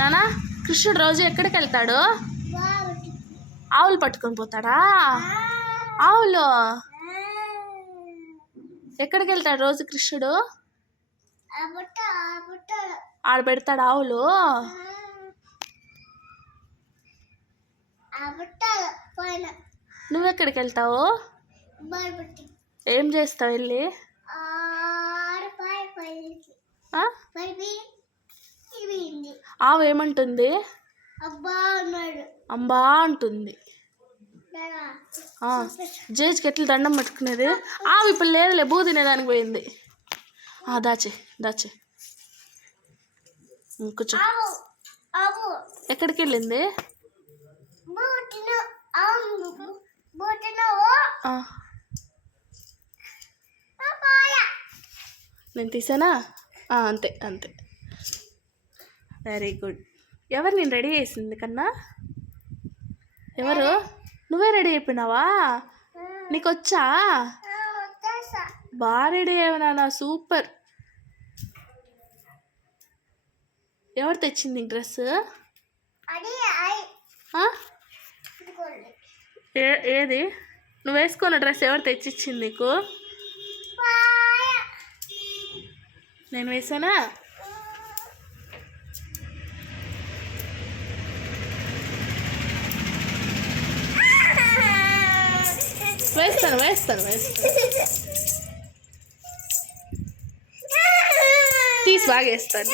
నానా కృష్ణుడు రోజు ఎక్కడికి వెళ్తాడు? ఆవులు పట్టుకొని పోతాడా? ఆవులు ఎక్కడికి వెళ్తాడు రోజు కృష్ణుడు? ఆడ పెడతాడు ఆవులు. నువ్వెక్కడికి వెళ్తావు? ఏం చేస్తావు వెళ్ళి? ఆవు ఏమంటుంది? అంబా అంటుంది. జేజ్కి ఎట్లా దండం పట్టుకునేది? ఆవు ఇప్పుడు లేదులే, బూ తినేదానికి పోయింది. దాచే దాచే కూర్చో. ఎక్కడికి వెళ్ళింది? నేను తీసానా? అంతే అంతే, వెరీ గుడ్. ఎవరు నేను రెడీ చేసింది కన్నా? ఎవరు? నువ్వే రెడీ అయిపోయినావా? నీకు వచ్చా? బాగా రెడీ అయ్యావా? సూపర్. ఎవరు తెచ్చింది నీకు డ్రెస్? ఏది నువ్వు వేసుకున్న డ్రెస్ ఎవరు తెచ్చిచ్చింది నీకు? నేను వేసానా? వేస్తాను వేస్తాను వేస్తాను, తీసి బాగా వేస్తాను.